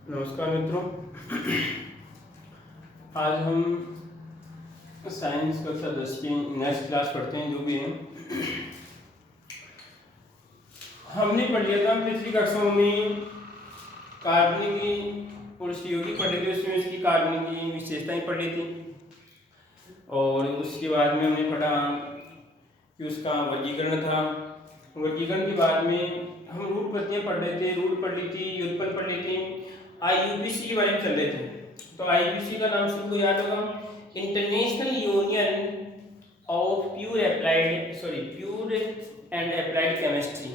नमस्कार मित्रों। आज हम साइंस कक्षा 10 की नेक्स्ट क्लास पढ़ते हैं। जो भी है हमने पढ़ लिया था पिछली कक्षाओं में कार्बनिक और यौगिक पढ़ लिए थे। उसमें इसकी कार्बनिक विशेषताएं पढ़ ली थी और उसके बाद में हमने पढ़ा कि उसका वर्गीकरण था। वर्गीकरण के बाद में हम रूट प्रतियां पढ़ रहे थे, रूट पढ़ ली थी, व्युत्पन्न पढ़ ली थी, आईयूपीसी के बारे में चल रहे थे। तो आईयूपीसी का नाम सबको याद होगा, international union of pure and applied chemistry.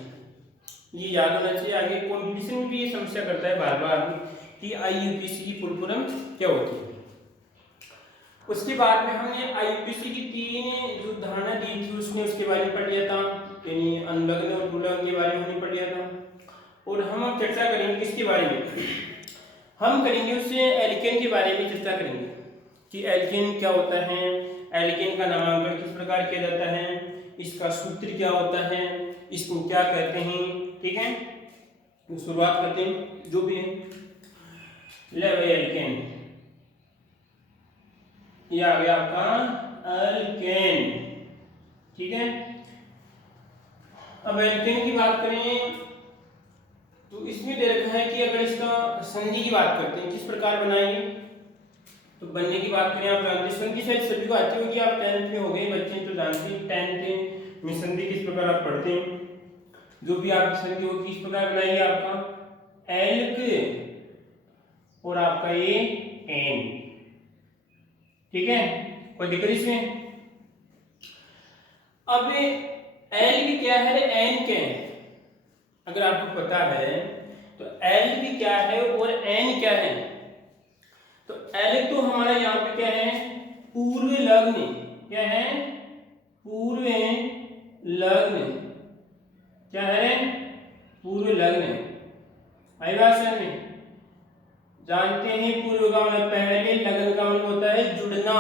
ये याद होना चाहिए। आगे कॉम्पिटिशन में भी ये समस्या करता है बार बार कि आईयूपीसी की फुल फॉर्म क्या होती है। उसके बाद में हमने आईयूपीसी की 3 जो धारणा दी थी उसके बारे में पढ़ लिया था, यानी अनुलग्न और विलग्न के बारे में हमने पढ़ लिया था। और हम अब चर्चा करेंगे किसके बारे में, हम करेंगे उससे एल्केन के बारे में चर्चा करेंगे कि एल्केन क्या होता है, एल्केन का नामांकन किस प्रकार किया जाता है, इसका सूत्र क्या होता है, इसको क्या कहते हैं। ठीक है, तो शुरुआत करते हैं। जो भी है ले भाई, एल्केन ये आ गया आपका एल्केन। ठीक है, अब एल्केन की बात करें तो इसमें दे रखा है कि अगर इसका संधि की बात करते हैं किस प्रकार बनाएंगे, तो बनने की बात करें। आप जानते हैं संधि शायद सभी को आती होगी, आप 10th में हो गए बच्चे तो जानते हैं 10th में संधि किस प्रकार आप पढ़ते हैं। जो भी आपकी संधि होगी किस प्रकार बनाएंगे, आपका एल्क और आपका ये एन। ठीक है, कोई दिक्कत इसमें। अब एल्क क्या है, एन क्या है, अगर आपको पता है तो एल भी क्या है और एन क्या है। तो एल तो हमारा यहाँ पे क्या है, पूर्व लग्न। क्या है, पूर्व लग्न। क्या है, पूर्व लग्न। आई बात समझ में। जानते हैं पूर्व का मतलब पहले, लग्न का मतलब होता है जुड़ना।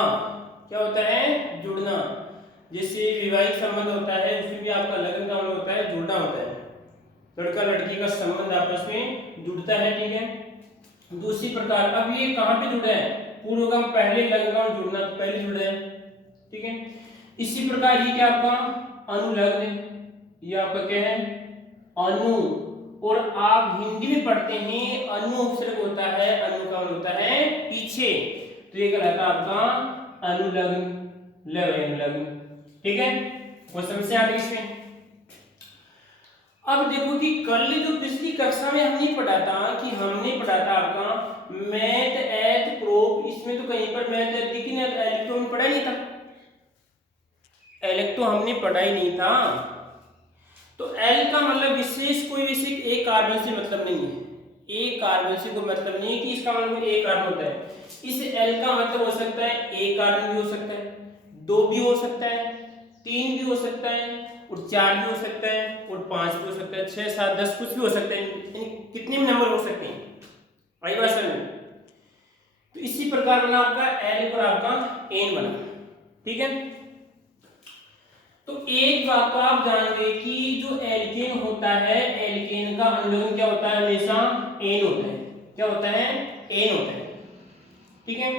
क्या होता है, जुड़ना। जैसे वैवाहिक संबंध होता है उसमें भी आपका लग्न का मतलब होता है जुड़ना होता है, लड़का लड़की का संबंध आपस में जुड़ता है। ठीक है, दूसरी प्रकार अब ये कहां पे जुड़ा है, पूर्वगम पहले, लग्नगम जुड़ना तो पहले जुड़ा है। ठीक है, इसी प्रकार ये क्या आपका अनुलग्न, ये आपका क्या है अनु। और आप हिंदी में पढ़ते हैं अनु उपसर्ग होता है, अनु का होता है पीछे, तो ये कहलाता आपका अनुलग्न, अनुलग्न। ठीक है, वो समस्या आ गई इसमें। अब देखो कि कल जो पिछली कक्षा में हमने पढ़ा था कि हमने पढ़ा था आपका मैथ एथ प्रोप, इसमें तो कहीं पर मैथ एथ दिखी नहीं, इलेक्ट्रॉन पढ़ा ही नहीं था, इलेक्ट्रो हमने पढ़ा ही नहीं था। तो एल का मतलब विशेष कोई विशेष एक कार्बन से मतलब नहीं है, एक कार्बन से कोई मतलब नहीं है कि इसका मतलब एक कार्बन होता है। इस एल का मतलब हो सकता है एक कार्बन भी हो सकता है, 2 भी हो सकता है, 3 भी हो सकता है, और 4 भी हो सकता है, और 5 भी हो सकता है, 6 7 10 कुछ भी हो सकते हैं, यानी कितने भी नंबर हो सकते हैं। आई बात समझ में। तो इसी प्रकार बना आपका एल और आपका एन बना। ठीक है, तो एक बात तो आप जानेंगे कि जो एल्केन होता है, एल्केन का अनुलग्न क्या होता है, हमेशा एन होता है। क्या होता है, एन होता है। ठीक है,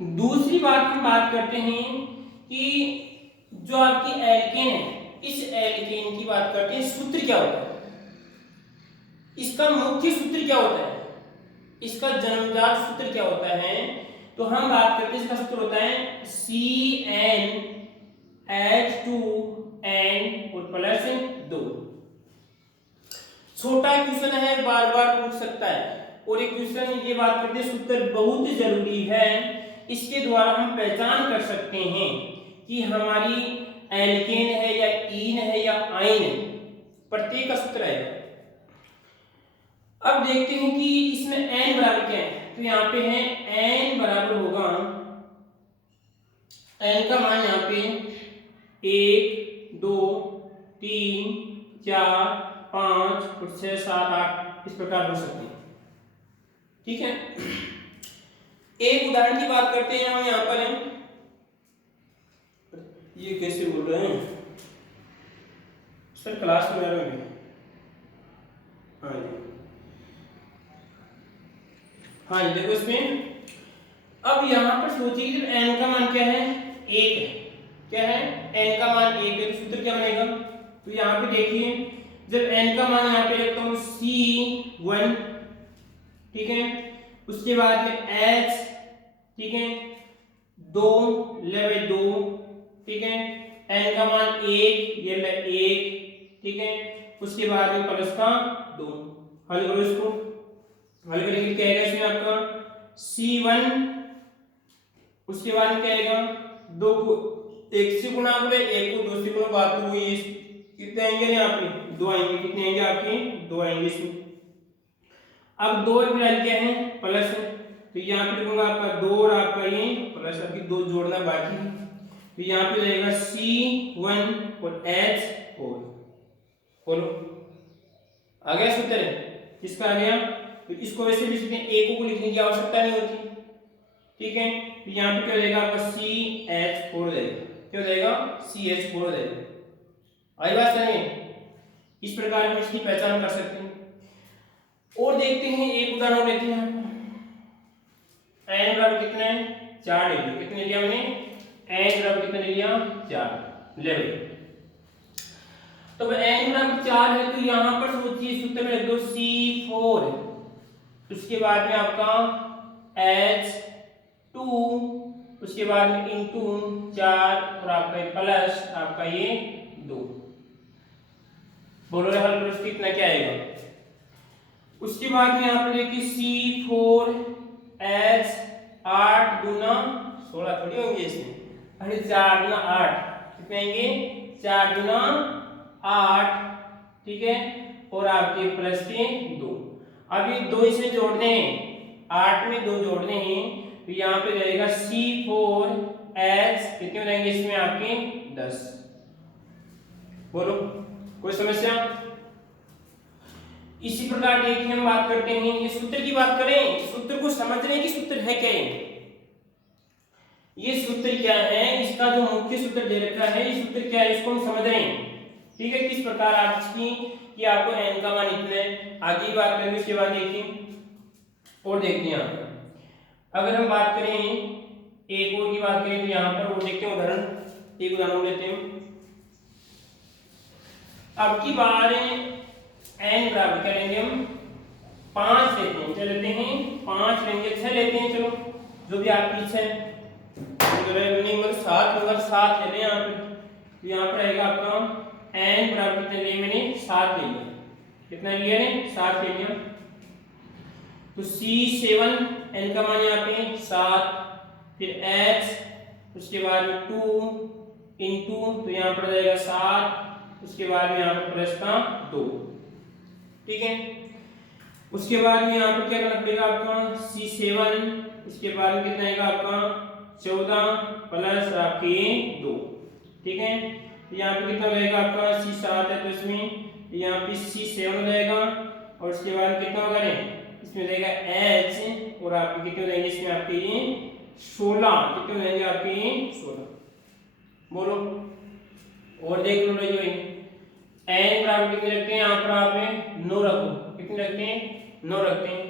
दूसरी बात हम बात करते हैं कि जो आपकी एल्केन है, इस एल्केन की बात करते हैं सूत्र क्या होता है, इसका मुख्य सूत्र क्या होता है, इसका जन्मजात सूत्र क्या होता है। तो हम बात करते हैं इसका सूत्र होता है CnH2n और प्लस 2। छोटा क्वेश्चन है, बार बार पूछ सकता है, और एक क्वेश्चन ये बात करते हैं सूत्र बहुत जरूरी है, इसके द्वारा हम पहचान कर सकते हैं कि हमारी एल्केन है या ईन है या आइन है, प्रत्येक का सूत्र है। अब देखते हैं कि इसमें n बराबर क्या है, तो यहाँ पे है n बराबर होगा, n का मान यहाँ पे 1 2 3 4 5 और 6 7 8 इस प्रकार हो सकते हैं। ठीक है, एक उदाहरण की बात करते हैं हम यहाँ पर हैं, ये कैसे बोल रहे हैं सर, क्लास में आ रहे हैं। हाँ जी, हाँ जी देखो इसमें अब यहाँ पर सोचिए कि जब n का मान क्या है, 1 है, क्या है, n का मान 1 है, तो सूत्र क्या बनेगा, तो यहाँ पे देखिए जब n का मान यहाँ पे रखता हूँ C1, ठीक है, उसके बाद में h, ठीक है, 2 ले 2, ठीक है, n का मान 1, ये ले 1, ठीक है, उसके बाद में प्लस का 2, हल करो इसको, हल करेंगे क्या आएगा इसमें आपका C1, उसके बाद में क्या आएगा, 2 को 1 से गुणा करें, 1 को 2 से गुणा, बात तो हुई, कितने आएंगे यहाँ पे 2 आएंगे, कितने आएंगे आपके 2 आएंगे इसमें। अब 2 फिर क्या है प्लस है, तो यहाँ पे लिखूंगा आपका 2 और आपका ये प्लस, अभी 2 जोड़ना बाकी है, तो यहाँ पे रहेगा C1 और H4, बोलो आ गया सूत्र, किसका आ गया, तो इसको वैसे भी लिखते हैं, एक को लिखने की आवश्यकता नहीं होती, ठीक है, तो यहाँ पे क्या हो जाएगा आपका CH4 हो जाएगा, क्या हो जाएगा CH4 हो जाएगा। आई बात समझ, इस प्रकार हम इसकी पहचान कर सकते हैं। और देखते हैं एक उदाहरण लेते हैं, n बराबर कितना है 4 ले लिया, कितने लिया मैंने n बराबर कितना ले लिया 4 ले लो। तो n बराबर 4 है, तो यहाँ पर सोचिए सूत्र में लिख दो C4, उसके बाद में आपका H2, उसके बाद में इंटू 4 और आपका प्लस आपका ये 2, बोलो हल करो कितना क्या आएगा। उसके बाद में यहाँ पर देखिए C4 H 8 दूना 16 थोड़ी होंगे इसमें, अरे 4 दूना 8, कितने आएंगे 4 दूना 8, ठीक है, और आपके प्लस के 2, अब ये 2 इसमें जोड़ने हैं, 8 में 2 जोड़ने हैं, तो यहाँ पे रहेगा C4 H, कितने हो जाएंगे इसमें आपके 10, बोलो कोई समस्या। इसी प्रकार देखिए हम बात करते हैं, ये सूत्र की बात करें, सूत्र को समझ रहे हैं कि सूत्र है क्या है, ये सूत्र क्या है, इसका जो मुख्य सूत्र दे रखा है, ये सूत्र क्या है इसको हम समझ रहे हैं, ठीक है, किस प्रकार आप इसकी कि आपको n का मान इतना है, आगे बात करेंगे उसके बाद देखिए और देखते हैं यहाँ अगर हम बात करें एक और की बात करें तो यहाँ पर वो देखते हैं उदाहरण, एक उदाहरण लेते हैं। अब की बार n बराबर क्या लेंगे हम 5 लेते हैं, क्या लेते हैं 5 लेंगे, 6 लेते हैं, चलो जो भी आपकी इच्छा है, मतलब 7 ले लें यहाँ पे, तो यहाँ पर रहेगा आपका n बराबर कितने लिए मैंने 7 ले लिया, कितना लिया है 7 ले लिया, तो C7 n का मान यहाँ पे 7, फिर H, उसके बाद में 2 इंटू, तो यहाँ पर रहेगा 7, उसके बाद में यहाँ पर प्लस का 2, ठीक है, उसके बाद में यहाँ पर क्या करना पड़ेगा आपका C7, उसके बाद में कितना आएगा आपका 14 प्लस आपके 2, ठीक है, यहाँ पे कितना रहेगा आपका C7 है, तो इसमें यहाँ पे C7 हो जाएगा, और उसके बाद कितना होगा इसमें रहेगा H, और आपके कितने रहेंगे इसमें आपके ये 16, कितने रहेंगे आपके ये 16, बोलो और देख लो जो n बराबर कितने रखते हैं, यहाँ पर आप 9 रखो, कितने रखते हैं 9 रखते हैं,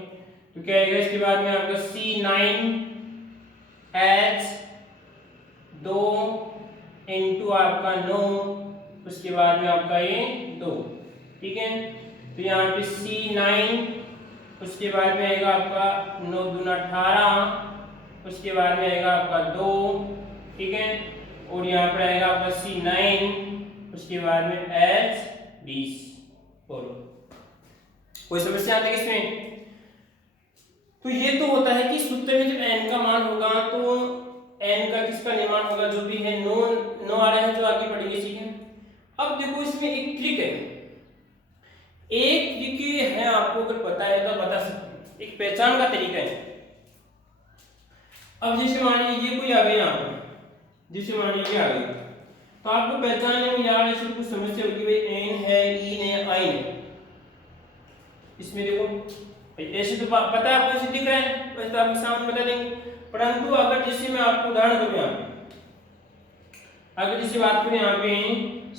तो क्या आएगा इसके बाद में आपका C9 H 2 इंटू आपका 9, उसके बाद में आपका ये 2, ठीक है, तो यहाँ पे C9, उसके बाद में आएगा आपका 9 दूना 18, उसके बाद में आएगा आपका 2, ठीक है, और यहाँ पर आएगा आपका C9, उसके बाद में H 20, बोलो कोई समस्या आती है इसमें। तो ये तो होता है कि सूत्र में जब n का मान होगा तो n का किसका निर्माण होगा, जो भी है 9 आ रहा है जो आगे पढ़ेंगे, ठीक है। अब देखो इसमें एक ट्रिक है, एक ट्रिक है, आपको अगर पता है तो बता सकते हैं, एक पहचान का तरीका है। अब जैसे मान लीजिए कोई आ गया यहाँ पर, जैसे मान लीजिए आ गया, तो आपको पहचानने में यार ऐसे कुछ समस्या होगी, भाई n है, in है, in है, इसमें देखो ऐसे तो पता है आपको, ऐसे दिख रहा है, वैसे तो आपके सामने बता देंगे, परंतु अगर जैसे मैं आपको उदाहरण दूं, यहाँ पे अगर जैसे बात करें यहाँ पे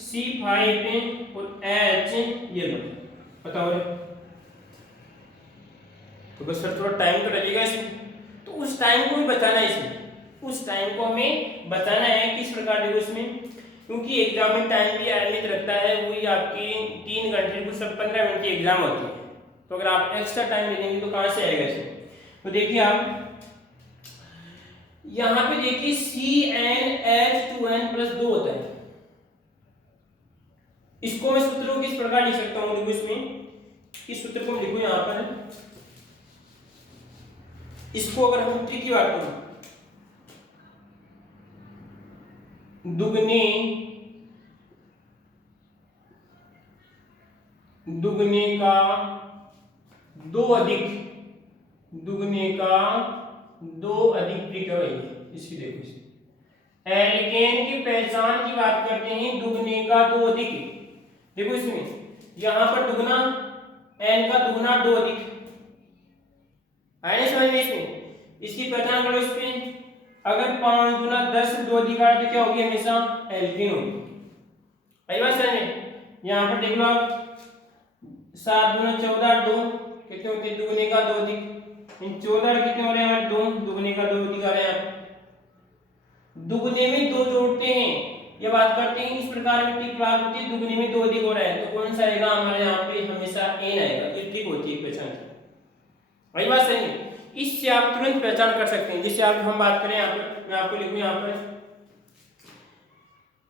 C5 पे और H, ये लो बताओ रे, तो बस सर थोड़ा टाइम तो लगेगा इसमें, तो उस टाइम को भी बचाना है इसमें, उस टाइम को हमें बचाना है। किस प्रकार देखो इसमें, क्योंकि एग्जाम में टाइम भी अहमियत रखता है, वही आपकी 3 घंटे कुछ 15 मिनट की एग्जाम होती है, तो अगर आप एक्स्ट्रा टाइम ले लेंगे तो कहाँ से आएगा इसमें। तो देखिए आप यहाँ पे देखिए CnH2n+2 होता है, इसको मैं सूत्र को किस प्रकार लिख सकता हूँ, देखो इसमें इस सूत्र को लिखूं यहाँ पर, इसको अगर हम ट्री की बात करूं, दुगने का 2 अधिक, दुगने का 2 अधिक ट्री क्या है इसकी, देखो इसे एल्केन की पहचान की बात करते हैं, दुगने का 2 अधिक, देखो इसमें यहां पर दुगना एन का दुगना 2 अधिक आया ना समझ में, इसमें इसकी पहचान करो। इसमें अगर 5 गुना 10 2 अधिक आया तो क्या होगी, हमेशा एल्केन होगी। आई बात समझ में। यहां पर देख लो आप 7 गुना 14 2 कितने होते हैं, दुगने का 2 अधिक, इन 14 कितने हो रहे हैं हमारे 2, दुगने का 2 अधिक आ रहे हैं, दुगने में 2 जोड़ते हैं, ये बात करते हैं इस प्रकार में ट्रिक बात होती है, दुगने में 2 अधिक हो रहा है तो कौन सा आएगा हमारे यहाँ पे, हमेशा एन आएगा, ये ट्रिक होती है पहचान की। वही बात सही है, इससे आप तुरंत पहचान कर सकते हैं। जैसे आप हम बात करें यहाँ पर, मैं आपको लिखूं यहाँ पर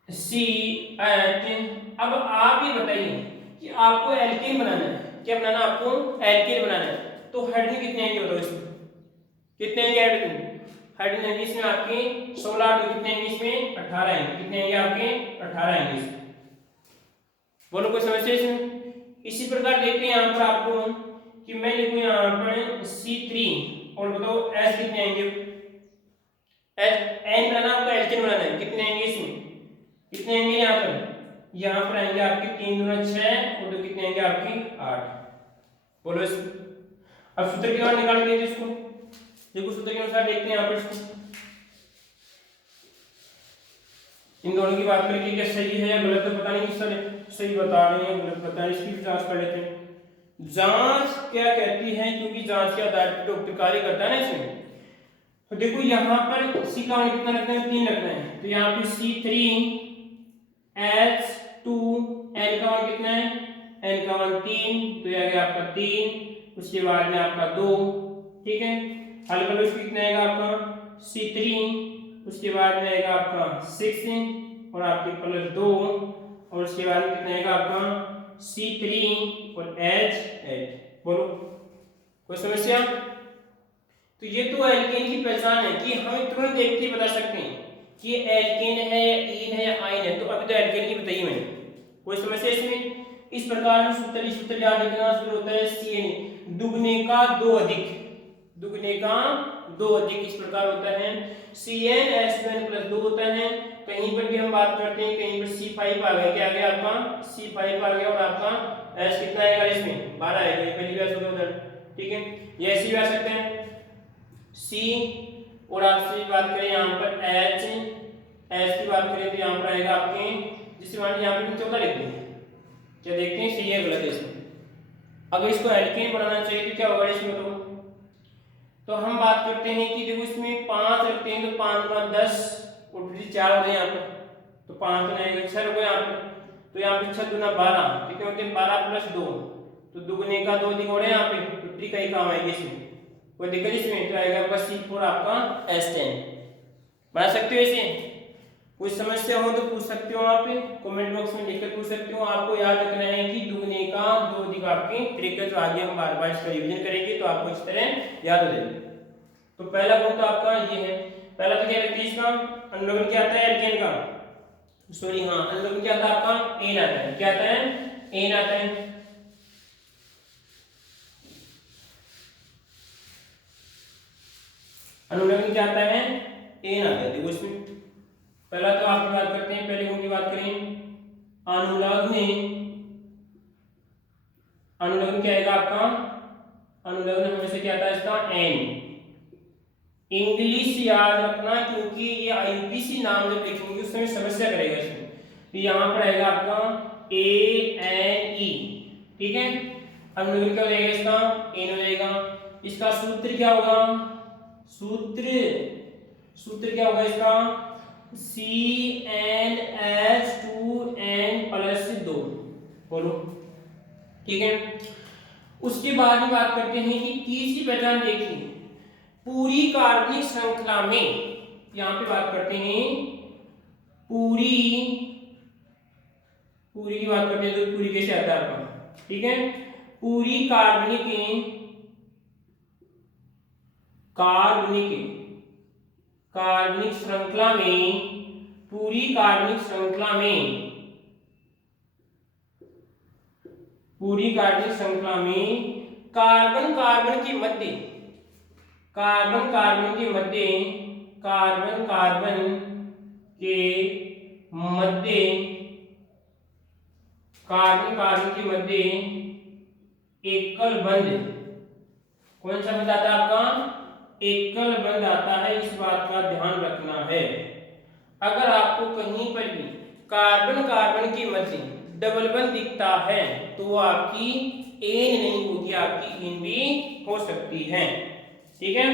C8, अब आप ये बताइए कि आपको एल्केन बनाना है, क्या बनाना, आपको एल्केन बनाना है, तो हाइड्रोजन कितने आएंगे बताओ इसमें, कितने आएंगे हाइड्रोजन, हाइड्रोजन आएंगे इसमें आपके 16, तो कितने आएंगे इसमें 18 आएंगे, कितने आएंगे आपके 18 आएंगे इसमें, बोलो कोई समस्या इसमें। इसी प्रकार देखते हैं यहाँ पर आपको कि मैं लिखूं यहाँ पर C3 और बताओ S कितने आएंगे, एन बनाना आपको एल्केन बनाना है, कितने आएंगे इसमें, कितने आएंगे यहाँ पर आएंगे आपके 3 गुना 6 और 2 कितने आएंगे आपकी 8, बोलो इसको। अब सूत्र के बाद निकाल दीजिए इसको, देखो सूत्र के अनुसार देखते हैं यहाँ पर इसको, इन दोनों की बात करके क्या सही है या गलत है पता नहीं, सर सही बता रहे हैं गलत बता रहे हैं, इसकी भी जांच कर लेते हैं। जांच क्या कहती है, क्योंकि जांच के आधार पर डॉक्टर कार्य करता है ना इसमें, तो देखो यहाँ पर सी का मान कितना रखना है, 3 रखना है, तो यहाँ पे C3H2 N का मान कितना है, N का मान 3, तो यह आ गया आपका 3, उसके बाद में आपका 2, ठीक है, हल कर लो, इसको कितना आएगा आपका C3, उसके बाद में आएगा आपका 6 और आपके प्लस 2 और उसके बाद में कितना आएगा आपका C3 और H8, बोलो कोई समस्या। तो ये तो एल्केन की पहचान है कि हमें तुरंत देख के बता सकते हैं कि एल्केन है या ईन है या आयन है, तो अभी तो एल्केन की बताई मैंने, कोई समस्या इसमें। इस प्रकार सूत्र याद रखना शुरू होता है CN, दुगने का 2 अधिक, दुगने का 2 अधिक इस प्रकार होता है, CnH2n+2 होता है। कहीं पर भी हम बात करते हैं, कहीं पर C5 आ गया, क्या आ गया आपका C5 आ गया और आपका H कितना आएगा इसमें 12 आएगा, ये पहली बार सुनो उधर, ठीक है, ये ऐसे भी आ सकते हैं C और आपसे बात करें यहाँ पर H की बात करें तो यहाँ पर आएगा आपके, जिससे मान यहाँ पर 14 लिखते हैं, क्या देखते हैं सही है गलत है इसमें। अगर इसको एल्केन बनाना चाहिए तो क्या होगा इसमें, तो हम बात करते हैं कि देखो इसमें 5 रखते हैं तो 5 गुना 10 और फिर 4 हो गए यहाँ पर, तो 5 गुना 1 6 हो गए यहाँ पर, तो यहाँ पे 6 गुना 12 कितने होते हैं 12 प्लस 2, तो दुगने का 2 अधिक हो रहे हैं यहाँ पे, तो ट्री का ही काम आएगी इसमें, कोई दिक्कत इसमें, तो आएगा आपका C4 आपका S10, बना सकते हो इसे। कोई समस्या हो तो पूछ सकते हो, आप कमेंट बॉक्स में लिखकर पूछ सकते हो। आपको याद रखना है कि दुगने का 2 अधिक आपके ट्रिक है, जो आगे हम बार बार इसका रिवीजन करेंगे तो आपको इस तरह याद हो जाएगा। तो पहला गुण तो आपका ये है, पहला तो क्या है इसका अनुलोमन क्या आता है एल्केन का, सॉरी हाँ अनुलोमन क्या आता है आपका एन आता है, क्या आता है एन आता है। अनुलोमन क्या आता है एन आता है, देखो इसमें पहला तो आप बात करते हैं, पहले गुण की बात करें अनुलग्न, अनुलग्न क्या आएगा आपका, अनुलग्न हमेशा क्या आता है इसका एन। इंग्लिश याद रखना क्योंकि ये आईयूपीसी नाम जब लिखेंगे उस समय समस्या करेगा इसमें, तो यहाँ पर आएगा आपका ANE, ठीक है, अनुलग्न क्या हो जाएगा इसका एन हो जाएगा। इसका सूत्र क्या होगा, सूत्र क्या होगा इसका, CnH2n+2। बोलो ठीक है। उसके बाद ही बात करते हैं कि तीसरी पहचान देखिए, पूरी कार्बनिक श्रृंखला में, यहां पे बात करते हैं पूरी की बात करते हैं तो पूरी कैसे आता है आपका, ठीक है। पूरी कार्बनिक श्रृंखला में, पूरी कार्बनिक श्रृंखला में कार्बन कार्बन के मध्य एकल बंध, कौन सा बंध आता है आपका, एकल बंध आता है, इस बात का ध्यान रखना है। अगर आपको कहीं पर भी कार्बन कार्बन के मध्य डबल बंध दिखता है तो वो आपकी एन नहीं होगी, आपकी इन भी हो सकती है, ठीक है।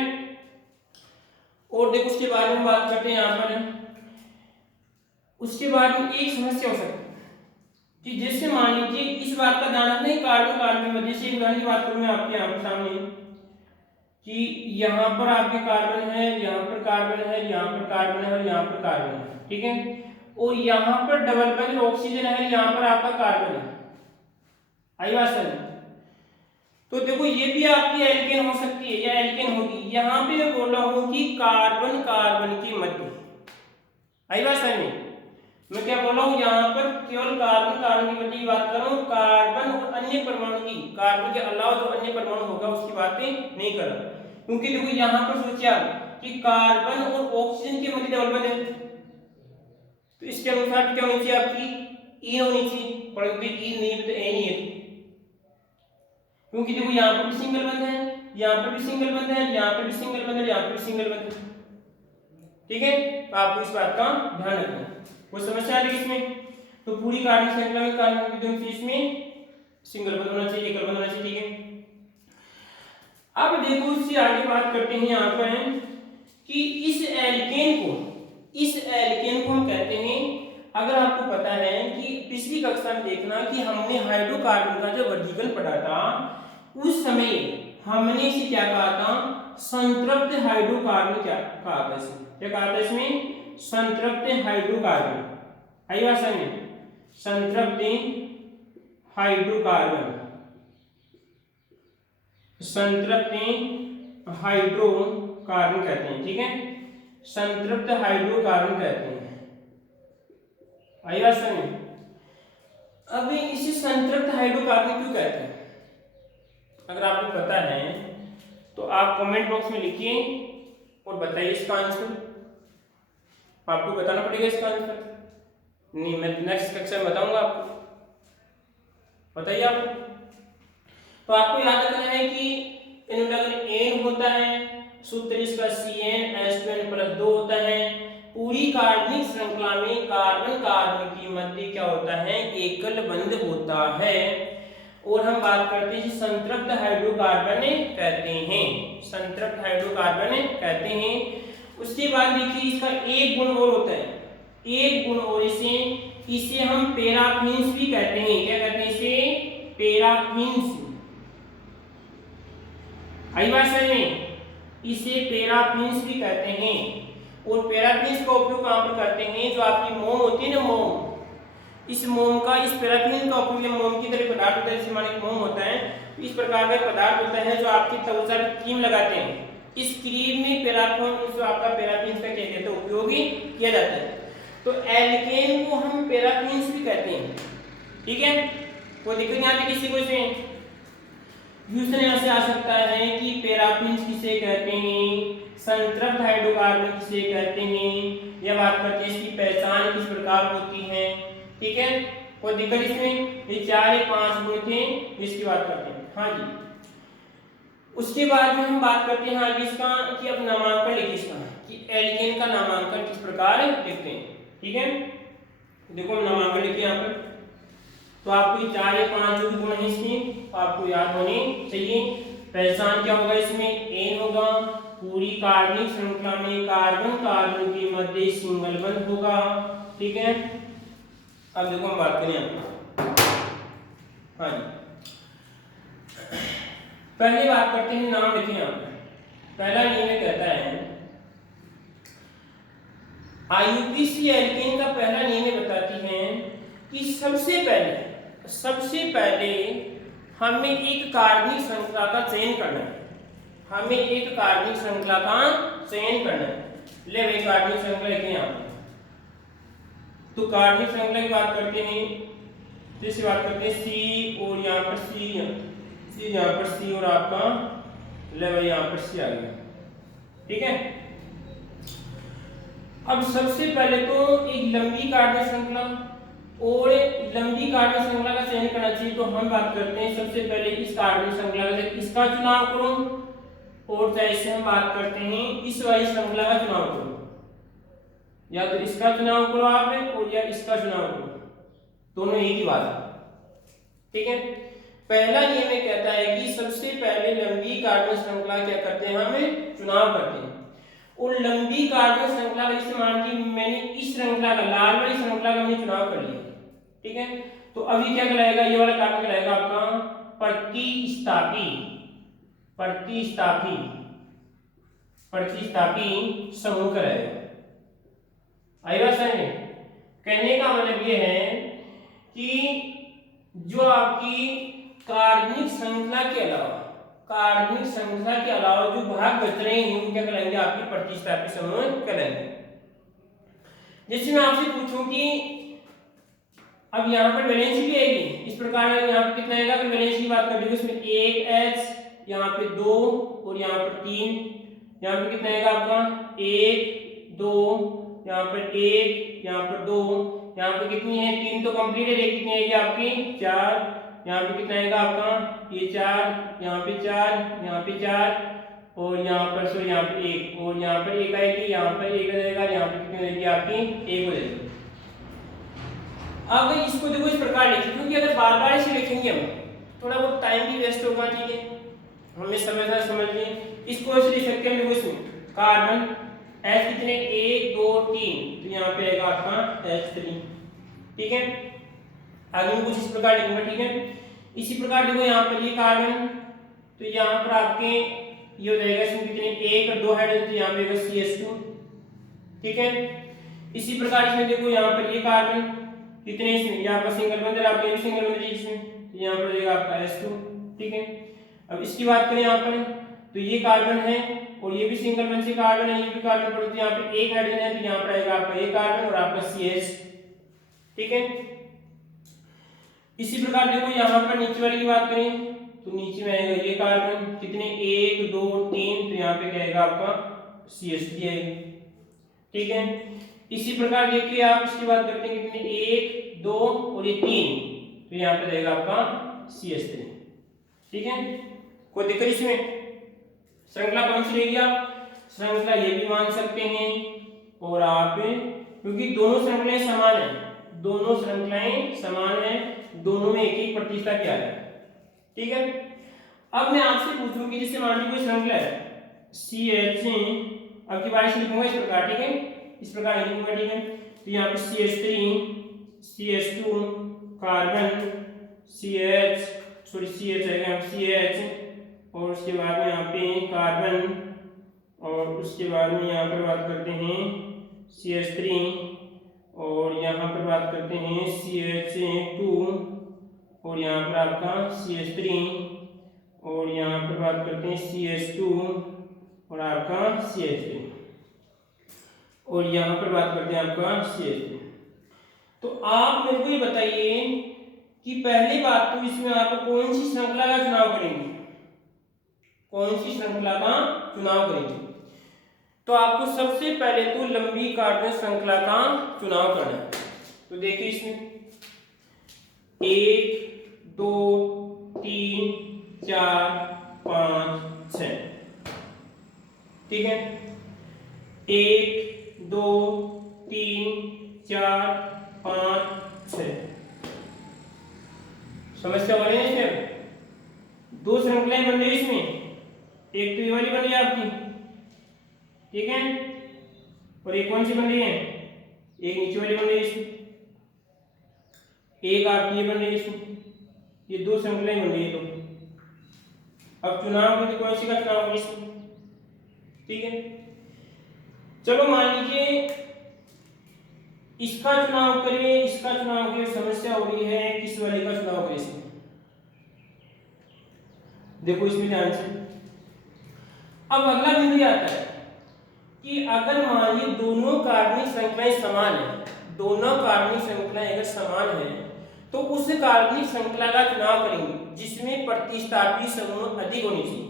और देखो उसके बाद में बात करते हैं यहां पर, उसके बाद में एक समस्या हो सकती है कि जैसे मान लीजिए इस बात का ध्यान रखना है, कार्बन कार्बन के मध्य से उदाहरण की बात करूं मैं आपके यहाँ पर सामने कि यहाँ पर आपके कार्बन है, यहाँ पर कार्बन है, यहाँ पर कार्बन है और यहाँ पर कार्बन है, ठीक है। और यहाँ पर डबल बंध ऑक्सीजन है, यहाँ पर आपका कार्बन है, आई बात समझ। तो देखो ये भी आपकी एल्केन हो सकती है या एल्केन होगी। यहाँ पे मैं बोल रहा हूँ कि कार्बन कार्बन के मध्य, आई बात समझ में। मैं क्या बोल रहा हूँ, यहाँ पर केवल कार्बन कार्बन के मध्य की बात कर रहा हूँ, कार्बन और अन्य परमाणु की, कार्बन के अलावा जो अन्य परमाणु होगा उसकी बातें नहीं कर रहा। क्योंकि देखो यहाँ पर सोचिए आप कि कार्बन और ऑक्सीजन के मध्य डबल बंध है, तो इसके अनुसार क्या होनी चाहिए आपकी, ई होनी चाहिए, परंतु ई नहीं है तो ए नहीं है। क्योंकि देखो यहाँ पर भी सिंगल बंध है, यहाँ पर भी सिंगल बंध है, यहाँ पर भी सिंगल बंध है, यहाँ पर भी सिंगल बंध है, ठीक है। तो आपको इस बात का ध्यान रखना है। कोई समस्या आ रही है इसमें, तो पूरी कार्बन श्रृंखला में कार्बन इसमें सिंगल बंध होना चाहिए, एकल बंध होना चाहिए, ठीक है। अब देखो इससे आगे बात करते हैं यहाँ पर कि इस एल्केन को हम कहते हैं, अगर आपको पता है कि पिछली कक्षा में देखना कि हमने हाइड्रोकार्बन का जो वर्गीकरण पढ़ा था, उस समय हमने इसे क्या कहा था, संतृप्त हाइड्रोकार्बन क्या कहा था, क्या कहा था इसमें, संतृप्त हाइड्रोकार्बन, आई बात समझ, संतृप्त हाइड्रोकार्बन कहते हैं, ठीक है, संतृप्त हाइड्रोकार्बन कहते हैं, आई बात समझ। अब इसे संतृप्त हाइड्रोकार्बन क्यों कहते हैं, अगर आपको पता है तो आप कमेंट बॉक्स में लिखिए और बताइए इसका आंसर। आपको बताना पड़ेगा इसका आंसर, नहीं मैं नेक्स्ट कक्षा में बताऊंगा आपको, बताइए आप। तो आपको याद रखना है कि एन होता है, सूत्र इसका CnH2n+2 होता है। पूरी कार्बनिक श्रृंखला में कार्बन कार्बन के मध्य क्या होता है, एकल बंध होता है। और हम बात करते हैं संतृप्त हाइड्रोकार्बन कहते हैं, संतृप्त हाइड्रोकार्बन कहते हैं। उसके बाद देखिए इसका एक गुण और होता है, एक गुण और, इसे हम पैराफिन्स भी कहते हैं, क्या कहते हैं इसे, पैराफिन्स, आई बात समझ में, इसे पैराफिन्स भी कहते हैं। और पैराफिन्स का उपयोग कहां पर करते हैं, जो आपकी मोम होती है ना, मोम, इस मोम का, इस पैराफिन का उपयोग मोम की तरह पदार्थ होता है, जैसे मान लीजिए मोम होता है, इस प्रकार का पदार्थ होता है जो आपकी त्वचा पर क्रीम लगाते हैं, इस क्रीम में पैराफिन, जो आपका पैराफिन का क्या कहते हैं उपयोग किया जाता है। तो एल्केन को हम पैराफिन्स भी कहते हैं, ठीक है। कोई दिक्कत नहीं आती किसी को इसमें। क्वेश्चन यहाँ से आ सकता है कि पैराफिन्स किसे कहते हैं, संतृप्त हाइड्रोकार्बन किसे कहते हैं, या बात करते हैं इसकी पहचान किस प्रकार होती है, ठीक है। कोई दिक्कत इसमें, ये 4 या 5 गुण थे जिसकी बात करते हैं, हाँ जी। उसके बाद में हम बात करते हैं आगे इसका कि अब नामांकन लिखिए इसका, कि एल्केन का नामांकन किस प्रकार लिखते हैं, ठीक है। देखो हम नामांकन लिखिए यहाँ पर, तो आपको 4 या 5 जो भी गुण है इसमें आपको याद होने चाहिए। पहचान क्या होगा इसमें, एन होगा। पूरी कार्बनिक श्रृंखला में कार्बन कार्बन के मध्य सिंगल बंध होगा। ठीक है, अब देखो हम बात करें आपको। हाँ जी, पहले बात करते हैं, नाम लिखें यहाँ पर। पहला नियम कहता है, आईयूपीएसी एल्केन का पहला नियम बताती है कि सबसे पहले हमें एक कार्बनिक श्रृंखला का चयन करना है। हमें एक कार्बनिक श्रृंखला का चयन करना है। ले भाई कार्बनिक श्रृंखला लिखें यहाँ पर। तो कार्बनिक श्रृंखला की बात करते हैं, जैसे बात करते हैं सी और यहाँ पर सी यहाँ पर सी और आपका ले भाई यहाँ पर सी आ गया। ठीक है, अब सबसे पहले तो एक लंबी कार्बनिक श्रृंखला और लंबी कार्बनिक श्रृंखला का चयन करना चाहिए। तो हम बात करते हैं सबसे पहले इस कार्बनिक श्रृंखला से इसका चुनाव करो, और जैसे हम बात करते हैं इस वाली श्रृंखला का चुनाव करो। या तो इसका चुनाव करो आप और या इसका चुनाव करो, दोनों एक ही बात है। ठीक है, पहला नियम ये कहता है कि सबसे पहले लंबी कार्बन श्रृंखला क्या करते हैं, हमें चुनाव करते हैं। और लंबी कार्बन श्रृंखला का जैसे मान लीजिए मैंने इस श्रृंखला का लाल वाली श्रृंखला का मैंने चुनाव कर लिया। ठीक है, तो अभी क्या कहलाएगा, ये वाला कार्बन कहलाएगा आपका प्रतिस्थापी समूह कहलाएगा। आई बात समझ में? कहने का मतलब ये है कि जो आपकी कार्बनिक श्रृंखला के अलावा जो भाग बच रहे हैं वो क्या कहलाएंगे, आपकी प्रतिस्थापी समूह कहलाएंगे। जैसे मैं आपसे पूछूं कि अब यहाँ पर वैलेंसी भी आएगी, इस प्रकार यहाँ पे कितना आएगा, अगर वैलेंसी की बात कर दी उसमें 1H, यहाँ पे 2 और यहाँ पर 3, यहाँ पे कितना आएगा आपका 1 2, यहाँ पर 1, यहाँ पर 2, यहाँ पे कितनी है 3 तो कंप्लीट है, कितनी आएगी आपकी 4, यहाँ पे कितना आएगा आपका ये 4, यहाँ पे 4, यहाँ पे 4 और यहाँ पर सो यहाँ पे 1 और यहाँ पर 1 आएगी, यहाँ पर 1 आ जाएगा, यहाँ पे कितनी आएगी आपकी 1 हो जाएगी। अब इसको देखो इस प्रकार लिखिए, क्योंकि अगर बार बार इसे लिखेंगे हम थोड़ा बहुत टाइम भी वेस्ट होगा। ठीक है, हमें समझ लें। इसको ऐसे लिख सकते हैं, देखो इसमें कार्बन H कितने 1 2 3, तो यहाँ पे आएगा आपका H3। ठीक है, आगे में कुछ इस प्रकार लिखूंगा। ठीक है, इसी प्रकार देखो यहाँ पर ये कार्बन, तो यहाँ पर आपके ये हो जाएगा, इसमें कितने 1 और 2 हाइड्रोजन, तो यहाँ पे CH2। ठीक है, इसी प्रकार इसमें देखो यहाँ पर ये कार्बन कितने, इसमें यहाँ पर सिंगल बंध है, आपके भी सिंगल बंध है इसमें, तो यहाँ पर देगा आपका H2। ठीक है, अब इसकी बात करें यहाँ पर, तो ये कार्बन है और ये भी सिंगल बंध से कार्बन है, ये भी कार्बन पर, तो यहाँ पे एक हाइड्रोजन है, तो यहाँ पर आएगा आपका ये कार्बन और आपका CH। ठीक है, इसी प्रकार देखो यहाँ पर नीचे वाली की बात करें, तो नीचे में आएगा ये कार्बन कितने 1 2 3, तो यहाँ पे क्या आएगा आपका CH3 आएगा। ठीक है, इसी प्रकार देखिए आप इसकी बात करते हैं कितने 1 2 और ये 3, तो यहाँ पे रहेगा आपका CH3। ठीक है, कोई दिक्कत इसमें? श्रृंखला कौन सी रहेगी, आप श्रृंखला ये भी मान सकते हैं और आप, क्योंकि दोनों श्रृंखलाएं समान है, दोनों में एक ही प्रतिशत क्या है। ठीक है, अब मैं आपसे पूछूं कि जैसे मान लीजिए कोई श्रृंखला है CH, अब की बार से लिखूंगा इस प्रकार। ठीक है, इस प्रकार लिखूंगा। ठीक है, तो यहाँ पे CH3 CH2 कार्बन CH आएगा CH, और उसके बाद में यहाँ पे कार्बन, और उसके बाद में यहाँ पर बात करते हैं CH3, और यहाँ पर बात करते हैं CH2, और यहाँ पर आपका CH3, और यहाँ पर बात करते हैं CH2 और आपका CH3, और यहाँ पर बात करते हैं आपका CH3। तो आप मेरे को ये बताइए कि पहली बात तो इसमें आप कौन सी श्रृंखला का चुनाव करेंगे, तो आपको सबसे पहले तो लंबी कार्बन श्रृंखला का चुनाव करना है। तो देखिए इसमें 1 2 3 4 5 6। ठीक है, 1 2 3 4 5 6 समस्या बने इसमें, दो श्रृंखलाएं बन रही इसमें, एक तो ये वाली बन रही है आपकी, ठीक है, और एक कौन सी बन रही है, एक नीचे वाली बन रही है इसमें, एक आपकी ये बन रही है इसमें, ये दो श्रृंखलाएं बन रही है। तो अब चुनाव की तो कौन सी का चुनाव होगा इसमें, ठीक है। चलो मान लीजिए इसका चुनाव करिए, इसका चुनाव करिए, समस्या हो रही है किस वाले का चुनाव करिए इसमें। देखो इसमें ध्यान से, अब अगला बिंदु आता है कि अगर मान लीजिए दोनों कार्बनिक श्रृंखलाएं समान है, दोनों कार्बनिक श्रृंखलाएं अगर समान है तो उस कार्बनिक श्रृंखला का चुनाव करेंगे जिसमें प्रतिस्थापी समूह अधिक होनी चाहिए।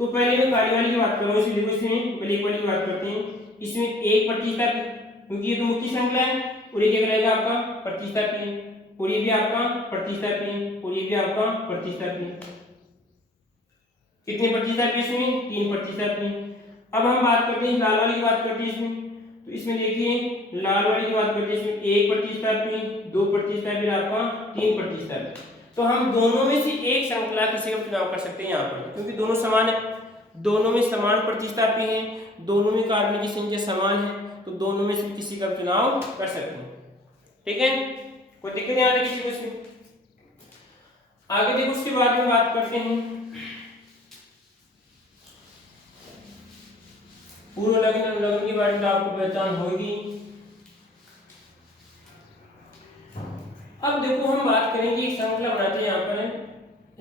तो पहले मैं कार्य वाली की बात कर रहा हूँ, इसलिए इसमें पहले एक वाली की बात करते हैं। इसमें एक प्रतिस्थापी, क्योंकि ये तो मुख्य श्रृंखला है, और ये क्या रहेगा आपका प्रतिस्थापी, और ये भी आपका प्रतिस्थापी, और ये भी आपका प्रतिस्थापी। कितने प्रतिस्थापी इसमें, 3 प्रतिस्थापी। अब हम बात करते हैं लाल वाली की बात करते हैं इसमें। तो इसमें देखिए लाल वाली की बात करते हैं, इसमें एक प्रतिस्थापी, 2 प्रतिस्थापी, आपका 3 प्रतिस्थापी। तो हम दोनों में से एक श्रृंखला किसी का चुनाव कर सकते हैं यहाँ पर, क्योंकि दोनों समान है, दोनों में समान प्रतिस्थापी हैं, दोनों में कार्बन की संख्या समान है, तो दोनों में से किसी का चुनाव कर सकते हैं, ठीक है। कोई दिक्कत नहीं आ रही किसी को इसमें। आगे देखो उसके बाद में बात करते हैं पूर्व लग्न अनुलग्न के बारे में, आपको पहचान होगी। अब देखो हम बात करेंगे एक श्रृंखला बनाते हैं यहाँ पर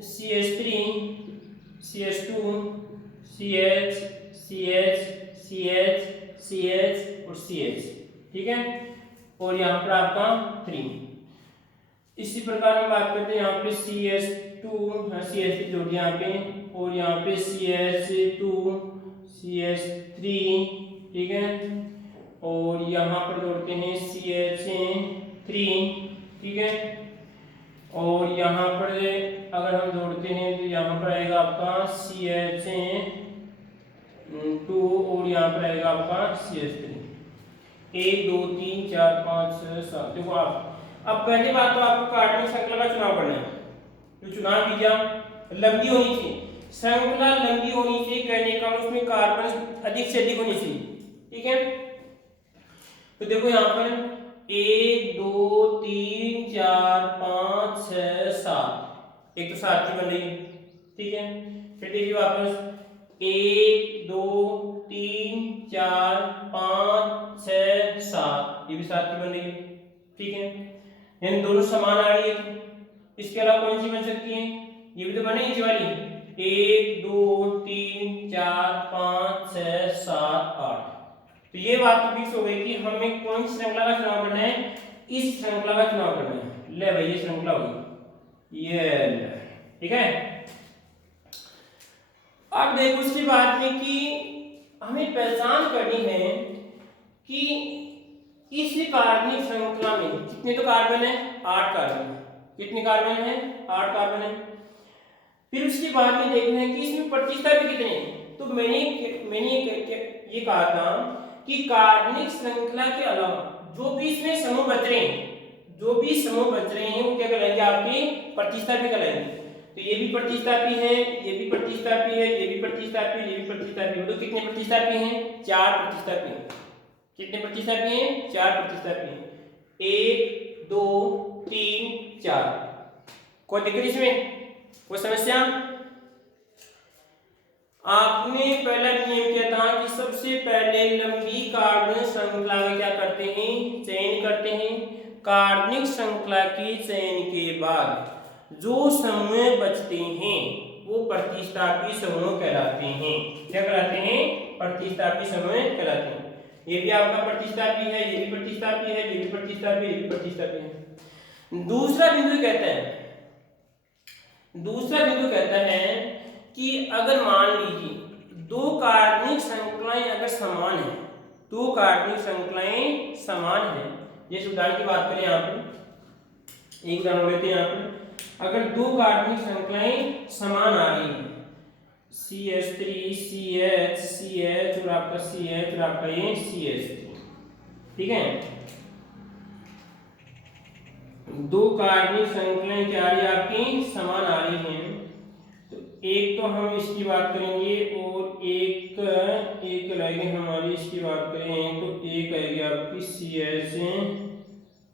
CH3 CH2 CH CH CH CH और CH, ठीक है, और यहाँ पर आपका 3। इसी प्रकार हम बात करते हैं यहाँ पे CH2 CH3 जोड़ दिया यहाँ पे, और यहाँ पे CH2 CH3, ठीक है, और यहाँ पर जोड़ते हैं CH3, ठीक है, और यहाँ पर अगर हम जोड़ते हैं तो यहाँ पर आएगा आपका CH2 और यहाँ पर आएगा आपका CH3। 1 2 3 4 5 6 7। देखो आप, अब पहली बात तो आपको कार्बनिक श्रृंखला का चुनाव करना है। तो चुनाव कीजिए, लंबी होनी चाहिए श्रृंखला, लंबी होनी चाहिए, कहने का उसमें कार्बन अधिक से अधिक होनी चाहिए, ठीक है। तो देखो यहाँ पर 1 2 3 4 5 6 7, एक तो 7 की बन रही है, ठीक है। फिर देखिए वापस 1 2 3 4 5 6 7, ये भी 7 की बन रही है, ठीक है, यानी दोनों समान आ रही है। इसके अलावा कौन सी बन सकती है, ये भी तो बने नीचे वाली 1 2 3 4 5 6 7 8। तो ये बात तो फिक्स हो गई कि हमें कौन सी श्रृंखला का चुनाव करना है, इस श्रृंखला का चुनाव करना है। ले भाई ये श्रृंखला होगी, ये ठीक है। अब देखो उसके बाद में कि हमें पहचान करनी है कि इस कार्बनिक श्रृंखला में कितने तो कार्बन है, 8 कार्बन। कितने कार्बन है, 8 कार्बन है। फिर उसके बाद में देखना है कि इसमें प्रतिस्थापी कितने हैं। तो मैंने ये कहा था कि कार्बनिक श्रृंखला के अलावा जो भी इसमें समूह बच रहे हैं, जो भी समूह बच रहे हैं वो क्या कहलाएंगे, आपके प्रतिस्थापी कहलाएंगे। तो ये भी प्रतिस्थापी है, ये भी प्रतिस्थापी है, ये भी प्रतिस्थापी, ये भी प्रतिस्थापी। तो कितने प्रतिस्थापी हैं, 4 प्रतिस्थापी हैं। कितने प्रतिस्थापी हैं, 4 प्रतिस्थापी हैं। 1 2 3 4। कोई दिक्कत इसमें, कोई समस्या? आपने पहला नियम क्या था कि सबसे पहले लंबी कार्बन श्रृंखला का क्या करते हैं, चयन करते हैं। कार्बनिक श्रृंखला के चयन के बाद जो समूह बचते हैं वो प्रतिस्थापी समूह कहलाते हैं। क्या कहलाते हैं, प्रतिस्थापी समूह कहलाते हैं। ये भी आपका प्रतिस्थापी है, ये भी प्रतिस्थापी है, ये भी प्रतिस्थापी, ये भी प्रतिस्थापी है। दूसरा बिंदु कहता है कि अगर मान लीजिए 2 कार्बनिक श्रृंखलाएं अगर समान है, 2 कार्बनिक श्रृंखलाएं समान है, जैसे उदाहरण की बात करें यहाँ पर, एक उदाहरण लेते हैं यहाँ पर। अगर 2 कार्बनिक श्रृंखलाएं समान आ रही हैं, CH3 CH CH और आपका CH और आपका ये CH3, ठीक है। 2 कार्बनिक श्रृंखलाएं क्या आ रही है, आपकी समान आ रही हैं। तो एक तो हम इसकी बात करेंगे एक लाएंगे हमारी, इसकी बात करें तो एक आएगी आपकी CH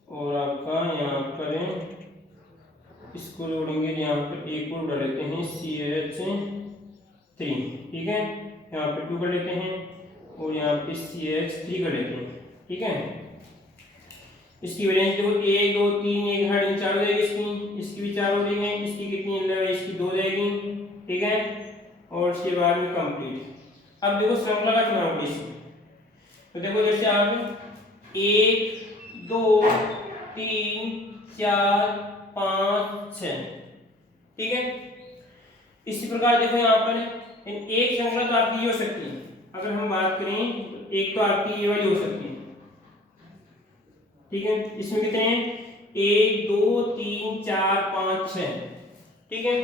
और आपका यहाँ पर इसको जोड़ेंगे, यहाँ पर एक और डाल लेते हैं CH3, ठीक है, यहाँ पे 2 कर लेते हैं और यहाँ पे CH3 कर लेते हैं, ठीक है। इसकी वैलेंस देखो 1 2 3 1 हाइड्रोजन 4 हो जाएगी, इसकी भी 4 हो जाएंगे, इसकी कितनी है, इसकी 2 हो जाएगी, ठीक है, और इसके बाद में कंप्लीट। अब देखो श्रृंखला का चुनाव कीजिए, तो देखो इधर से आप 1 2 3 4 5 6, ठीक है। इसी प्रकार देखो यहाँ पर एक श्रृंखला तो आपकी ये हो सकती है, अगर हम बात करें तो एक तो आपकी ये वाली हो सकती है, ठीक है। इसमें कितने हैं, 1 2 3 4 5 6, ठीक है।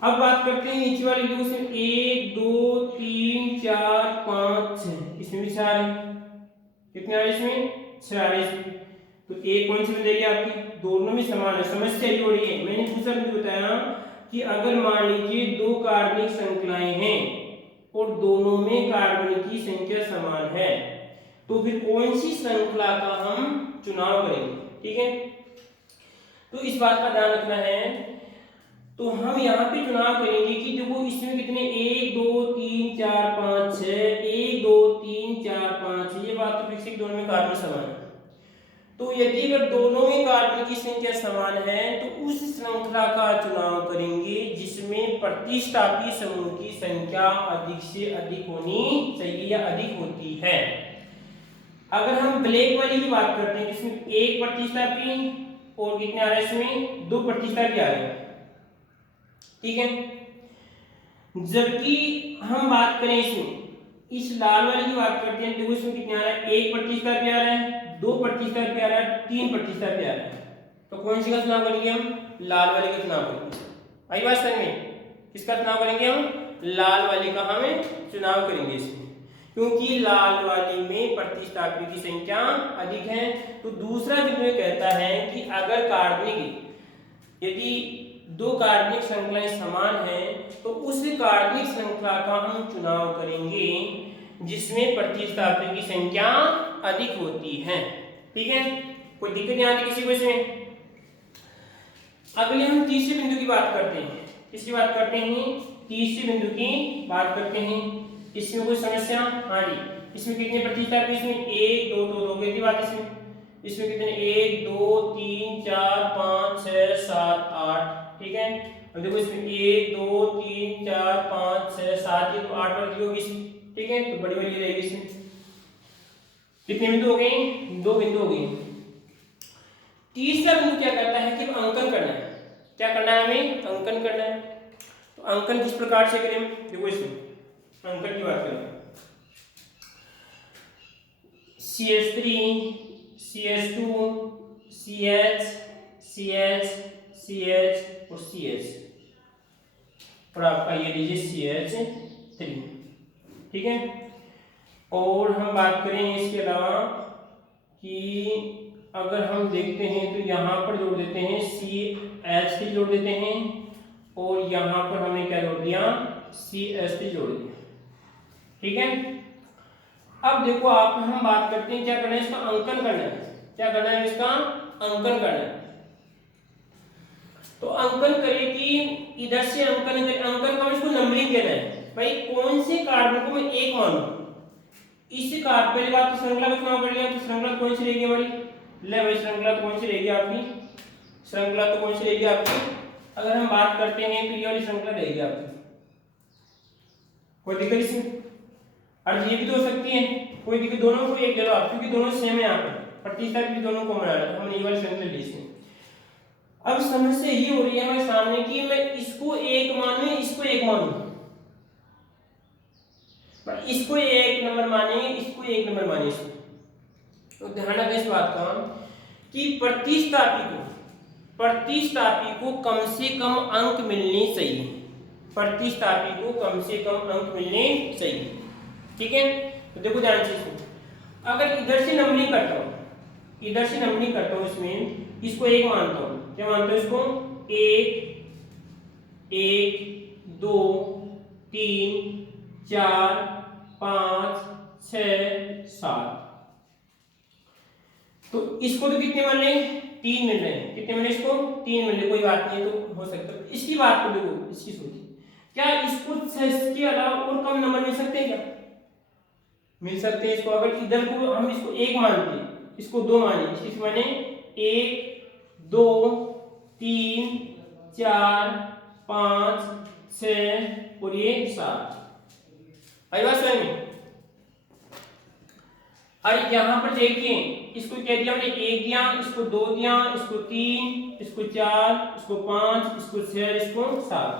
अब बात करते हैं नीचे वाली, देखो इसमें 1 2 3 4 5 6, इसमें भी 4 है, कितने आ रहे इसमें 6 आ रहे इसमें, तो एक कौन सी मिल जाएगी आपकी, दोनों में समान है। समस्या ये हो रही है, मैंने दूसरा भी बताया कि अगर मान लीजिए 2 कार्बनिक श्रृंखलाएं हैं और दोनों में कार्बन की संख्या समान है, तो फिर कौन सी श्रृंखला का हम चुनाव करेंगे, ठीक है। तो इस बात का ध्यान रखना है, तो हम यहाँ पे चुनाव करेंगे कि देखो इसमें कितने 1 2 3 4 5 6, 1 2 3 4 5, ये बात तो फिक्स है कि दोनों में कार्बन समान है। तो यदि अगर दोनों में कार्बन की संख्या समान है तो उस श्रृंखला का चुनाव करेंगे जिसमें प्रतिस्थापी समूह की संख्या अधिक से अधिक होनी चाहिए या अधिक होती है। अगर हम ब्लैक वाली की बात करते हैं जिसमें एक प्रतिस्थापी और कितने आ रहे हैं, इसमें 2 प्रतिस्थापी आ रहे हैं, ठीक है। जबकि हम बात करें इसमें इस लाल वाली की बात करते हैं, देखो इसमें कितने आ रहा है, 1 प्रतिस्थापी आ रहा है, 2 प्रतिस्थापी आ रहा है, 3 प्रतिस्थापी आ रहा है, तो कौन सी का चुनाव करेंगे हम, लाल वाले का चुनाव करेंगे। आई बात समझ में, किसका चुनाव करेंगे हम, लाल वाले का हमें चुनाव करेंगे इसमें, क्योंकि लाल वाली में प्रतिस्थापी की संख्या अधिक है। तो दूसरा विषय कहता है कि अगर कार्बनिक यदि 2 कार्बनिक श्रृंखलाएं समान हैं तो उस कार्बनिक श्रृंखला का हम चुनाव करेंगे जिसमें प्रतिस्थापी की संख्या अधिक होती है, ठीक है। कोई दिक्कत नहीं आती किसी को इसमें। अगले हम तीसरे बिंदु की बात करते हैं, किसकी बात करते हैं, तीसरे बिंदु की बात करते हैं। इसमें कोई समस्या, हाँ जी, इसमें कितने प्रतिस्थापी, इसमें 1 2 2 2 की बात, इसमें कितने 1 2 3 4 5 6 7 8, ठीक है। अब देखो इसमें 1 2 3 4 5 6 7, ये तो 8 वाली होगी इसमें, ठीक है, तो बड़ी वाली रहेगी इसमें। कितने बिंदु हो गए, 2 बिंदु हो गए। तीसरा बिंदु क्या करता है कि अंकन करना है, क्या करना है, हमें अंकन करना है। तो अंकन किस प्रकार से करें, देखो इसमें अंकन की बात करें, CH3 CH2 CH CH CH और CH और आपका ये लीजिए CH3, ठीक है। और हम बात करें इसके अलावा कि अगर हम देखते हैं तो यहाँ पर जोड़ देते हैं CH3 जोड़ देते हैं और यहाँ पर हमने क्या जोड़ दिया, CH3 जोड़ दिया, ठीक है। अब देखो आप हम बात करते हैं क्या करना है, इसका अंकन करना है, क्या करना है, इसका अंकन करना है। तो अंकन करें कि इधर से अंकन करें, अंकन का इसको नंबरिंग देना है, भाई कौन से कार्बन को मैं 1 मानूं, इस कार्बन पहली बात तो श्रृंखला का चुनाव कर लिया, तो श्रृंखला कौन सी रहेगी हमारी, ले भाई श्रृंखला तो कौन सी रहेगी आपकी, श्रृंखला तो कौन सी रहेगी आपकी, अगर हम बात करते हैं तो ये वाली श्रृंखला रहेगी आपकी, कोई दिक्कत इसमें, और ये भी तो हो सकती है, कोई दिक्कत, दोनों को एक जगह, क्योंकि दोनों सेम है, यहाँ पर प्रतिस्थापी भी दोनों को बना रहा है, हमने ये वाली श्रृंखला ली इसमें। अब समस्या ये हो रही है हमारे सामने कि मैं इसको 1 मानूं, इसको 1 मानूं, इसको 1 नंबर मानेंगे, इसको 1 नंबर मानेंगे। तो ध्यान रखें इस बात का कि प्रतिस्थापी को कम से कम अंक मिलने चाहिए, प्रतिस्थापी को कम से कम अंक मिलने चाहिए, ठीक है। तो देखो ध्यान से, अगर इधर से नंबरिंग करता हूँ, इधर से नंबरिंग करता हूँ, इसमें इसको 1 मानता हूँ, क्या मानता हूँ इसको, 1 1 2 3 4 5 6 7। तो इसको तो कितने मिल रहे हैं? 3 मिल रहे हैं। कितने मिल रहे इसको? 3 मिल रहे। कोई बात नहीं, तो हो सकता है। इसकी बात को देखो, इसकी सोचिए, क्या इसको 6 के अलावा और कम नंबर मिल सकते हैं क्या? मिल सकते हैं। इसको अगर इधर को हम इसको 1 मानते हैं, इसको 2 माने, इसकी माने 1 2 3 4 5 6 और ये 7। आई बात समझ में? और यहां पर देखिए, इसको क्या दिया हमने? 1 दिया, इसको 2 दिया, इसको 3, इसको 4, इसको 5, इसको 6, इसको 7।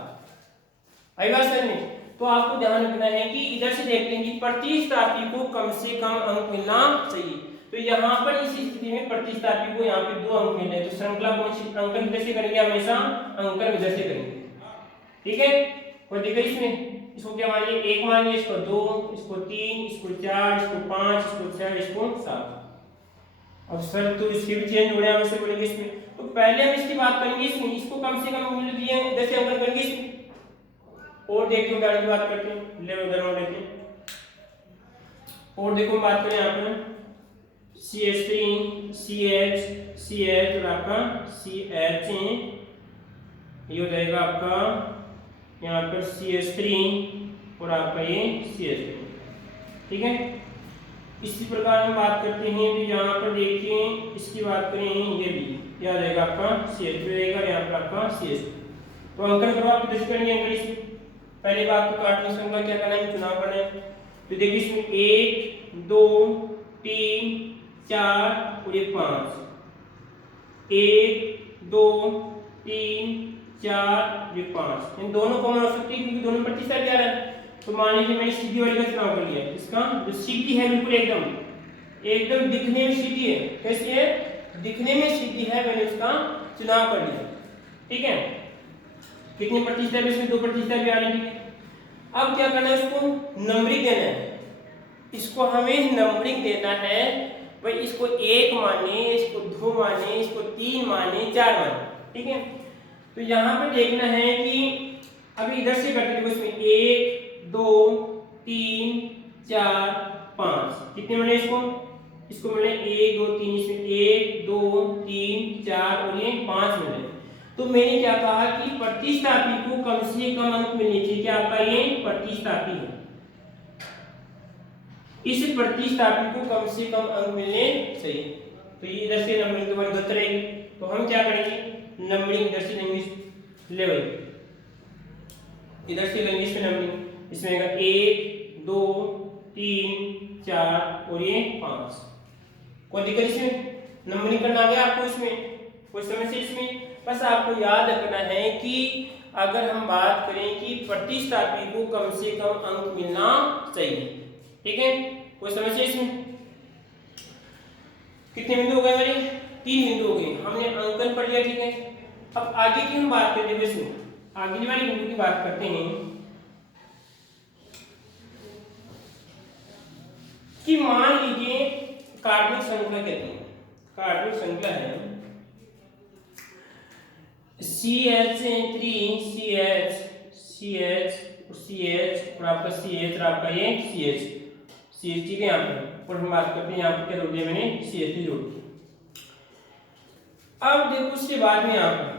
आई बात समझ में? तो आपको ध्यान रखना है कि इधर से देखते हैं कि प्रतिस्थापी को कम से कम अंक मिलना चाहिए। तो यहाँ पर इस स्थिति में प्रतिस्थापी को यहाँ पे 2 अंक मिल रहे हैं, तो श्रृंखला कौन सी अंकन इधर से करेंगे? हमेशा अंकन इधर से करेंगे। ठीक है, कोई दिक्कत इसमें? इसको क्या मान लिया? 1 मान लिया, इसको 2, इसको 3, इसको 4, इसको 5, इसको 6, इसको 7। अब सर तो इसके भी चेंज हो रहे हैं, वैसे बोलेंगे इसमें। तो पहले हम इसकी बात करेंगे इसमें, इसको कम से कम मूल्य दिए हैं, इधर से अंकन करेंगे इसमें। और देखो गाड़ी की बात करते हैं, ले उधर और लेते हैं। और देखो बात करें यहाँ पर CH3 CH और आपका CH, ये हो जाएगा आपका यहाँ पर CH3 और आपका ये CH3। ठीक है, इसी प्रकार हम बात करते हैं। तो यहाँ पर देखिए, इसकी बात करें, ये भी क्या जाएगा? आपका CH3 रहेगा, यहाँ पर आपका CH3। तो अंकन करो, आप किधर से करेंगे अंकन? इसमें पहली बात तो कार्टेशियन श्रृंखला क्या करना है? चुनाव करना है। तो देखिए इसमें 1 2 3 4 और ये 5, 1 2 3 4 ये 5, इन दोनों कॉमन हो सकती है क्योंकि दोनों प्रतिशत क्या है। तो मान लीजिए मैंने सीधी वाली का चुनाव कर लिया, इसका जो सीधी है बिल्कुल एकदम दिखने में सीधी है। कैसी है? दिखने में सीधी है, मैंने इसका चुनाव कर लिया। ठीक है, कितने प्रतिशत? इसमें 2 प्रतिशत भी आ रही है। अब क्या करना है? इसको नंबरिंग देना है। इसको हमें नंबरिंग देना है भाई। इसको 1 माने, इसको 2 माने, इसको 3 माने, 4 माने। ठीक है, तो यहाँ पे देखना है कि अभी इधर से करते देखो, इसमें 1 2 3 4 5, कितने मिले इसको मिले 1 2 3, इसमें 1 2 3 4 और ये 5 मिले। तो मैंने क्या कहा कि प्रतिस्थापी को कम से कम अंक मिलने चाहिए। क्या आपका ये प्रतिस्थापी है, इस प्रतिस्थापी को कम से कम अंक मिलने चाहिए। तो ये इधर से नंबरिंग तुम्हारी गलत रहेगी, तो हम क्या करेंगे? नंबरिंग इधर से लेंगे, ले भाई इधर से लेंगे इसमें नंबरिंग। इसमें 1 2 3 4 और ये 5। कोई दिक्कत इसमें? नंबरिंग करना आ गया आपको? इसमें कोई समस्या? इसमें बस आपको याद रखना है कि अगर हम बात करें कि प्रतिस्थापी को कम से कम अंक मिलना चाहिए। ठीक है, कोई समस्या इसमें? कितने बिंदु हो गए हमारे? 3 बिंदु हो गए, हमने अंकन पढ़ लिया। ठीक है, अब आगे की हम बात करते हैं। इसमें आगे वाले बिंदु की बात करते हैं कि मान लीजिए कार्बनिक श्रृंखला कहते हैं, कार्बनिक श्रृंखला है CH3 CH और आपका CH और आपका ये CH। ठीक है, यहाँ पर और हम बात करते हैं यहाँ पर क्या जोड़ दिया मैंने? CH3 जोड़ दिया। अब देखो उसके बाद में यहाँ पर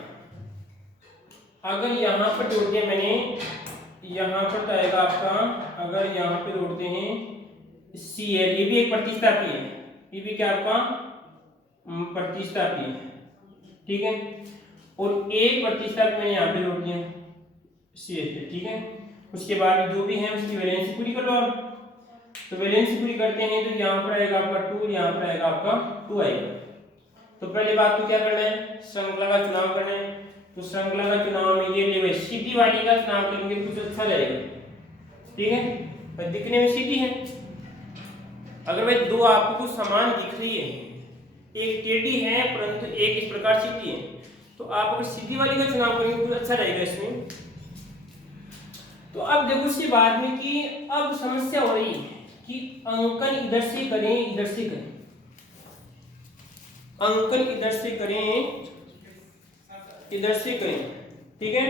अगर यहाँ पर जोड़ दिया मैंने, यहाँ पर तो आएगा आपका, अगर यहाँ पे जोड़ते हैं CH, ये भी एक प्रतिस्थापी है, ये भी क्या आपका प्रतिस्थापी है। ठीक है, और एक प्रतिस्थापी मैंने यहाँ पे जोड़ दिया CH। ठीक है, उसके बाद जो भी है उसकी वैलेंसी पूरी कर लो आप। तो वैलेंसी पूरी करते हैं तो यहाँ पर आएगा आपका 2, यहाँ पर आएगा आपका 2 आएगा। तो पहले बात तो क्या करना है? श्रृंखला का चुनाव करना है। तो श्रृंखला का चुनाव में ये ले सीधी वाली का चुनाव करेंगे तो कुछ अच्छा रहेगा। ठीक है, पर दिखने में सीधी है। अगर भाई 2 आपको कुछ समान दिख रही है, एक टेढ़ी है परंतु एक इस प्रकार सीधी है, तो आप अगर सीधी वाली का चुनाव करेंगे तो अच्छा रहेगा इसमें। तो अब देखो इसके बाद में कि अब समस्या हो रही है कि अंकन इधर से करें, इधर से करें, अंकन इधर से करें, इधर से करें। ठीक है,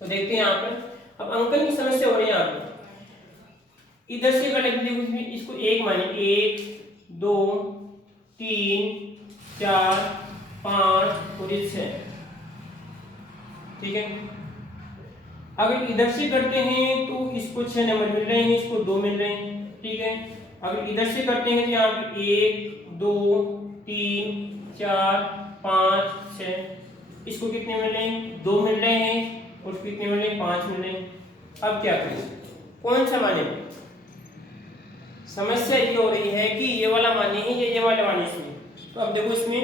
तो देखते हैं यहाँ पर अब अंकन की समस्या हो रही है यहाँ पर। इधर से कर लेते देखो, इसमें इसको एक माने 1 2 3 4 5 और 6, ठीक है। अगर इधर से करते हैं तो इसको 6 नंबर मिल रहे हैं, इसको 2 मिल रहे हैं, ठीक है। अगर इधर से करते हैं तो यहाँ पे 1 2 3 4 5 6, इसको कितने मिल रहे हैं, 2 मिल रहे हैं, और कितने मिल रहे हैं, 5 मिल रहे हैं। अब क्या करें, कौन सा माने? समस्या ये हो रही है कि ये वाला माने है या ये वाला माने इसमें। तो अब देखो इसमें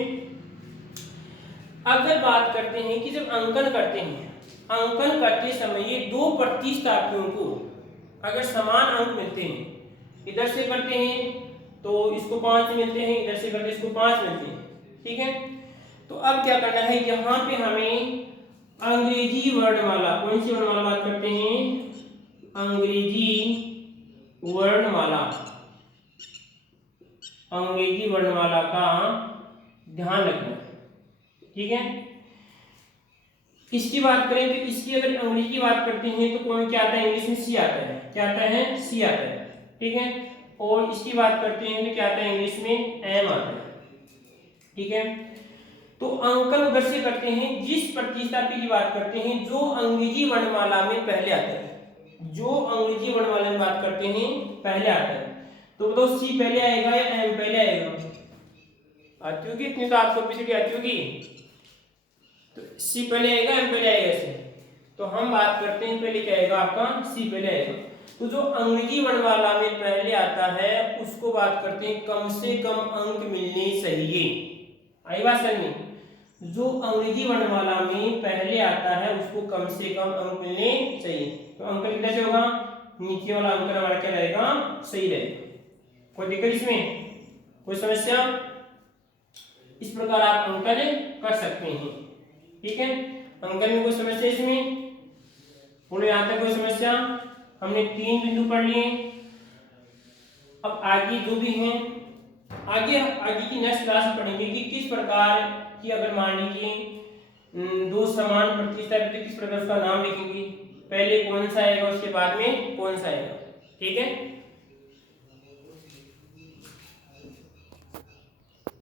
अगर बात करते हैं कि जब अंकन करते हैं, अंकन करते समय ये दो प्रतिस्थापियों को अगर समान अंक मिलते हैं, इधर से करते हैं तो इसको 5 मिलते हैं, इधर से करते हैं इसको 5 मिलते हैं, ठीक है। तो अब क्या करना है, यहाँ पे हमें अंग्रेजी वर्णमाला, कौन सी वर्णमाला बात करते हैं, अंग्रेजी वर्णमाला, अंग्रेजी वर्णमाला का ध्यान रखना, ठीक है। इसकी बात करें तो इसकी अगर अंग्रेजी की बात करते हैं तो कौन क्या आता है, इंग्लिश में सी आता है, क्या आता है, सी आता है, ठीक है। और इसकी बात करते हैं तो क्या आता है, इंग्लिश में एम आता है, ठीक है। तो अंकन उधर से करते हैं, जिस प्रतिस्थापी की बात करते हैं जो अंग्रेजी वर्णमाला में पहले आता है, जो अंग्रेजी वर्णमाला में बात करते हैं पहले आता है, तो बताओ सी पहले आएगा या एम पहले आएगा? आती होगी इतनी तो आपको पीसीटी आती होगी, तो सी पहले आएगा एम पहले आएगा ऐसे। तो हम बात करते हैं पहले क्या आएगा आपका, सी पहले आएगा। तो जो अंग्रेजी वर्णमाला में पहले आता है उसको बात करते हैं कम से कम अंक मिलने चाहिए। आई बात समझ में? जो अंग्रेजी वर्णमाला में पहले आता है उसको कम से कम अंक मिलने चाहिए। तो अंक कितना से होगा, नीचे वाला अंक हमारा क्या रहेगा, सही रहेगा। कोई दिक्कत इसमें, कोई समस्या? इस प्रकार आप अंकन कर सकते हैं, ठीक है। अंकन में कोई समस्या इसमें बोलो, यहाँ तक कोई समस्या? हमने 3 बिंदु पढ़ लिए। अब आगे जो भी हैं आगे की नेक्स्ट क्लास में पढ़ेंगे कि किस प्रकार की, अगर मान लीजिए दो समान प्रतिस्थापित तो किस प्रकार उसका नाम लिखेंगे, पहले कौन सा आएगा उसके बाद में कौन सा आएगा, ठीक है।